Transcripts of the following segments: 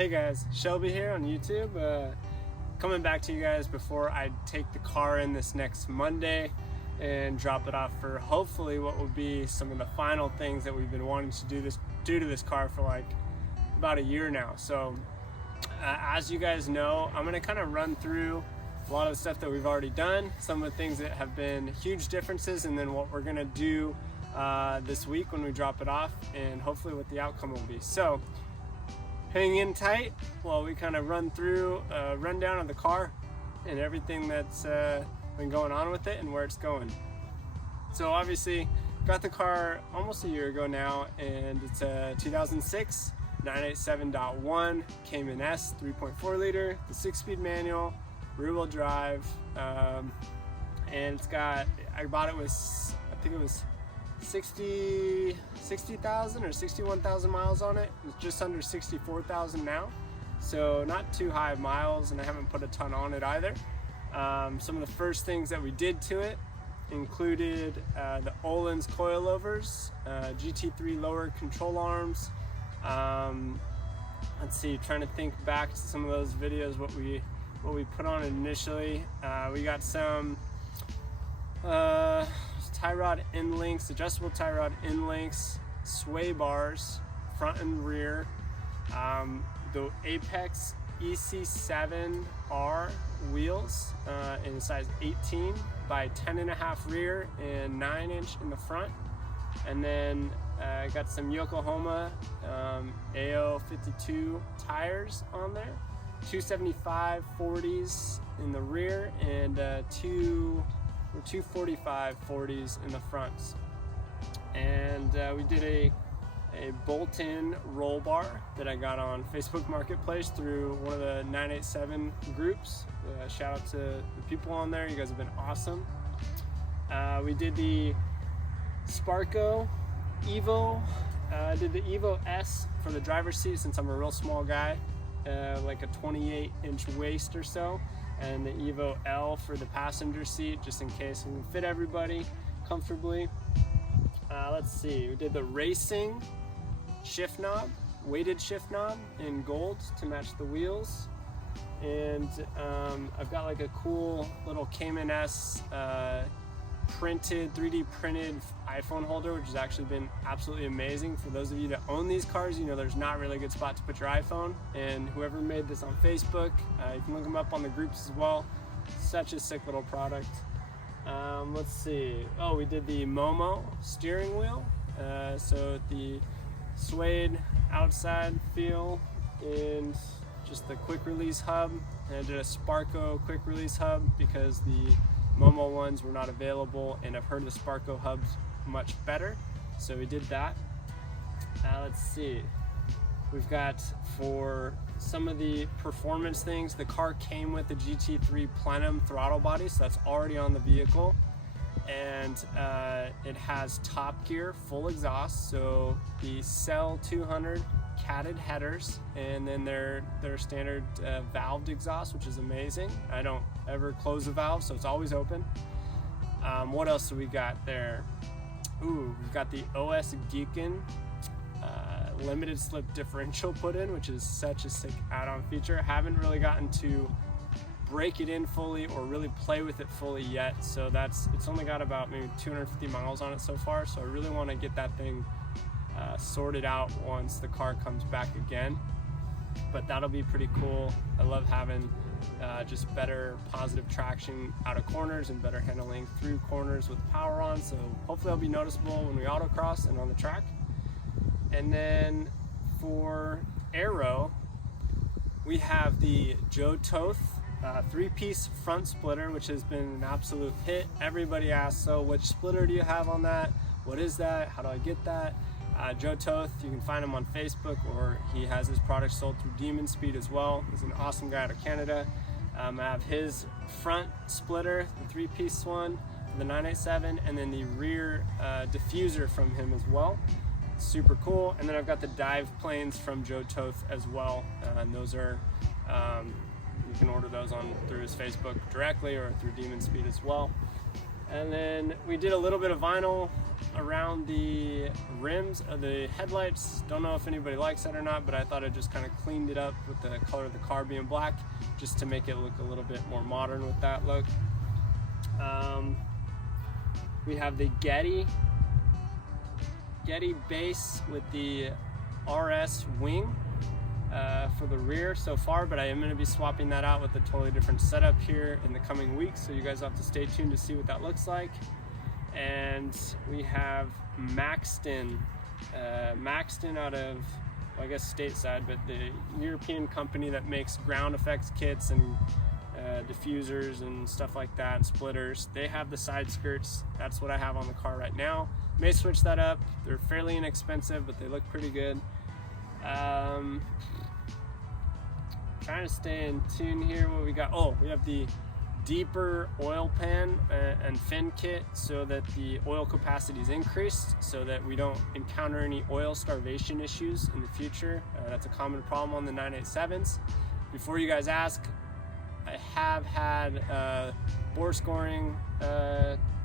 Hey guys, Shelby here on YouTube. Coming back to you guys before I take the car in this next Monday and drop it off for hopefully what will be some of the final things that we've been wanting to do to this car for like about a year now. So as you guys know, I'm gonna kind of run through a lot of the stuff that we've already done, some of the things that have been huge differences, and then what we're gonna do this week when we drop it off, and hopefully what the outcome will be. So hang in tight while we kind of run through a rundown of the car and everything that's been going on with it and where it's going. So obviously got the car almost a year ago now, and it's a 2006 987.1 Cayman S 3.4 liter, the 6-speed manual, rear wheel drive, and it's got, I bought it with, I think it was 60,000 or 61,000 miles on it. It's just under 64,000 now, so not too high miles, and I haven't put a ton on it either. Some of the first things that we did to it included the Öhlins coilovers, Gt2 lower control arms. Let's see, trying to think back to some of those videos, what we put on initially. We got some tie rod end links, adjustable tie rod end links, sway bars, front and rear, the Apex EC7R wheels in size 18 by 10.5 rear and 9-inch in the front, and then got some Yokohama AO52 tires on there, 275 40s in the rear, and two 245 40s in the fronts. And we did a bolt-in roll bar that I got on Facebook Marketplace through one of the 987 groups. Shout out to the people on there, you guys have been awesome. We did the Sparco Evo. I did the Evo S for the driver's seat, since I'm a real small guy, like a 28-inch waist or so, and the Evo L for the passenger seat, just in case we can fit everybody comfortably. Let's see, we did the racing shift knob, weighted shift knob in gold to match the wheels, and I've got like a cool little Cayman S printed, 3D printed iPhone holder, which has actually been absolutely amazing. For those of you that own these cars, you know there's not really a good spot to put your iPhone, and whoever made this on Facebook, you can look them up on the groups as well. Such a sick little product. Let's see, oh, we did the Momo steering wheel, so the suede outside feel, and just the quick release hub, and I did a Sparco quick release hub because the Momo ones were not available, and I've heard the Sparco hubs much better, so we did that. Let's see, we've got, for some of the performance things, the car came with the GT3 Plenum throttle body, so that's already on the vehicle, and it has Top Gear full exhaust, so the Cell 200 catted headers, and then their standard valved exhaust, which is amazing. I don't ever close the valve, so it's always open. What else do we got there? Ooh, we've got the OS Geekin limited slip differential put in, which is such a sick add-on feature. Haven't really gotten to break it in fully or really play with it fully yet, so it's only got about maybe 250 miles on it so far, so I really want to get that thing sorted out once the car comes back again, but that'll be pretty cool. I love having just better positive traction out of corners and better handling through corners with power on, so hopefully that'll be noticeable when we autocross and on the track. And then for aero, we have the Gt2 3-piece front splitter, which has been an absolute hit. Everybody asks, so which splitter do you have on that? What is that? How do I get that? Gt2, you can find him on Facebook, or he has his product sold through Demon Speed as well. He's an awesome guy out of Canada. I have his front splitter, the 3-piece one, the 987, and then the rear diffuser from him as well. Super cool. And then I've got the dive planes from Gt2 as well, and those are you can order those through his Facebook directly or through Demon Speed as well. And then we did a little bit of vinyl around the rims of the headlights. Don't know if anybody likes that or not, but I thought I just kind of cleaned it up with the color of the car being black, just to make it look a little bit more modern with that look. We have the Getty base with the RS wing for the rear so far, but I am going to be swapping that out with a totally different setup here in the coming weeks, so you guys have to stay tuned to see what that looks like. And we have Maxton out of, well, I guess stateside, but the European company that makes ground effects kits and diffusers and stuff like that, and splitters. They have the side skirts. That's what I have on the car right now. May switch that up. They're fairly inexpensive, but they look pretty good. Trying to stay in tune here. What we got? Oh, we have the deeper oil pan and fin kit, so that the oil capacity is increased, so that we don't encounter any oil starvation issues in the future. That's a common problem on the 987s. Before you guys ask, I have had bore scoring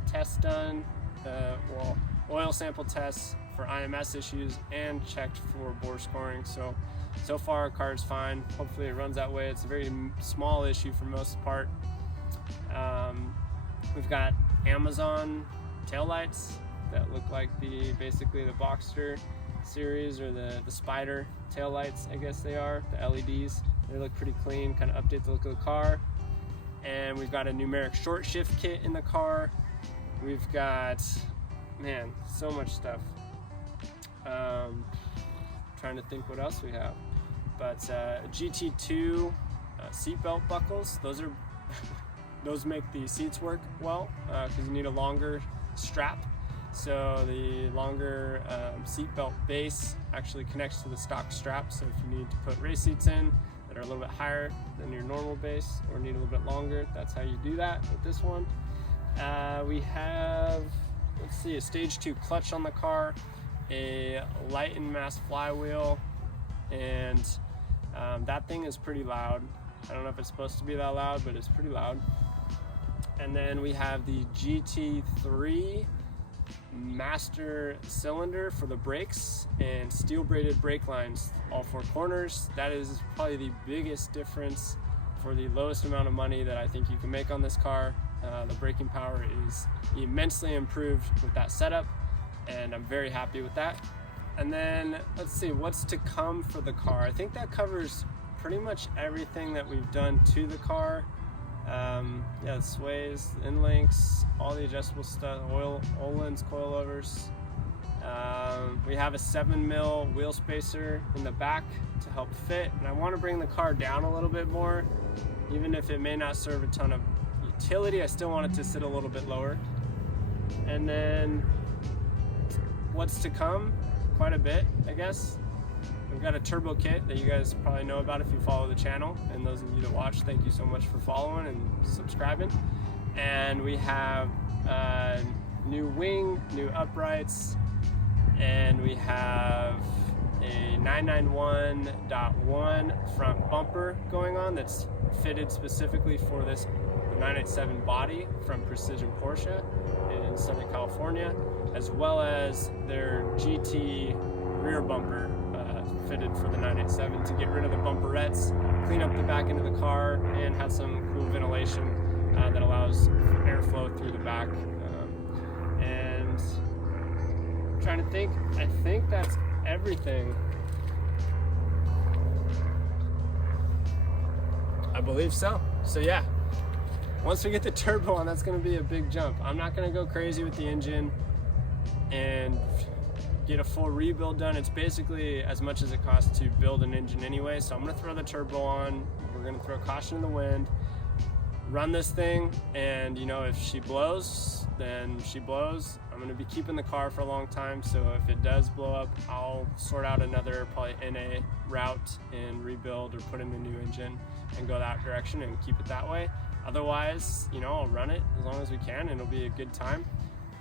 tests done, well, oil sample tests for IMS issues, and checked for bore scoring. So far our car is fine. Hopefully it runs that way. It's a very small issue for most part. We've got Amazon taillights that look like basically the Boxster series, or the Spider taillights, I guess they are, the LEDs. They look pretty clean, kind of update the look of the car. And we've got a numeric short shift kit in the car. We've got, man, so much stuff. Trying to think what else we have. But Gt2 seat belt buckles. Those make the seats work well, because you need a longer strap. So the longer seat belt base actually connects to the stock strap. So if you need to put race seats in that are a little bit higher than your normal base, or need a little bit longer, that's how you do that with this one. We have, let's see, a stage 2 clutch on the car, a light and mass flywheel, and that thing is pretty loud. I don't know if it's supposed to be that loud, but it's pretty loud. And then we have the Gt3 master cylinder for the brakes, and steel braided brake lines all 4 corners. That is probably the biggest difference for the lowest amount of money that I think you can make on this car. The braking power is immensely improved with that setup, and I'm very happy with that. And then let's see what's to come for the car. I think that covers pretty much everything that we've done to the car. Yeah, the sways, the inlinks, all the adjustable stuff, Olin's coilovers. We have a 7mm wheel spacer in the back to help fit, and I want to bring the car down a little bit more. Even if it may not serve a ton of utility, I still want it to sit a little bit lower. And then what's to come? Quite a bit, I guess. We've got a turbo kit that you guys probably know about if you follow the channel, and those of you that watch, thank you so much for following and subscribing. And we have new wing, new uprights, and we have a 991.1 front bumper going on that's fitted specifically for this 987 body from Precision Porsche in Southern California, as well as their GT rear bumper fitted for the 987 to get rid of the bumperettes, clean up the back end of the car, and have some cool ventilation that allows airflow through the back. And I'm trying to think, I think that's everything. I believe so. So yeah, once we get the turbo on, that's going to be a big jump. I'm not going to go crazy with the engine and get a full rebuild done. It's basically as much as it costs to build an engine anyway, so I'm going to throw the turbo on. We're going to throw caution in the wind, run this thing, and you know, if she blows, then she blows. I'm going to be keeping the car for a long time, so if it does blow up, I'll sort out another probably NA route and rebuild or put in a new engine and go that direction and keep it that way. Otherwise, you know, I'll run it as long as we can, and it'll be a good time.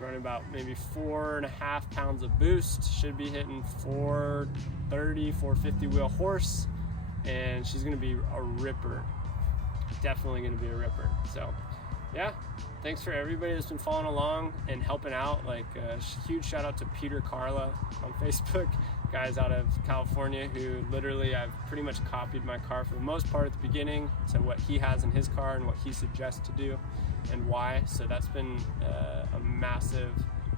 Running about maybe 4.5 pounds of boost, should be hitting 430, 450 wheel horse, and she's gonna be a ripper. Definitely gonna be a ripper. So yeah, thanks for everybody that's been following along and helping out. Like huge shout out to Peter Carla on Facebook, guys out of California who literally I've pretty much copied my car for the most part at the beginning to what he has in his car and what he suggests to do and why. So that's been a massive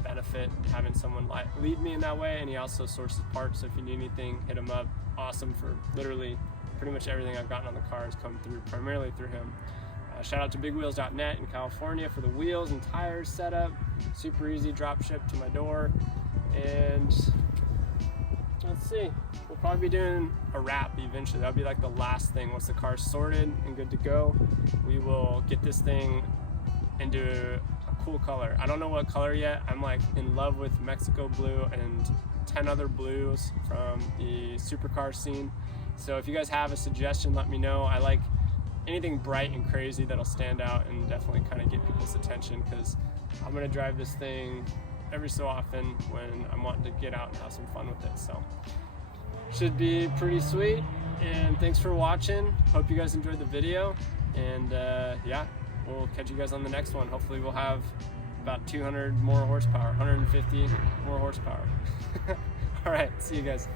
benefit having someone lead me in that way. And he also sources parts, so if you need anything, hit him up. Awesome for literally pretty much everything I've gotten on the car has come through primarily through him. Shout out to bigwheels.net in California for the wheels and tires setup. Super easy, drop ship to my door. And let's see, we'll probably be doing a wrap eventually. That'll be like the last thing. Once the car's sorted and good to go, we will get this thing into a cool color. I don't know what color yet. I'm like in love with Mexico blue and 10 other blues from the supercar scene. So if you guys have a suggestion, let me know. I like anything bright and crazy that'll stand out and definitely kind of get people's attention, because I'm gonna drive this thing every so often when I'm wanting to get out and have some fun with it. So should be pretty sweet. And thanks for watching. Hope you guys enjoyed the video. And yeah, we'll catch you guys on the next one. Hopefully we'll have about 200 more horsepower, 150 more horsepower. All right, see you guys.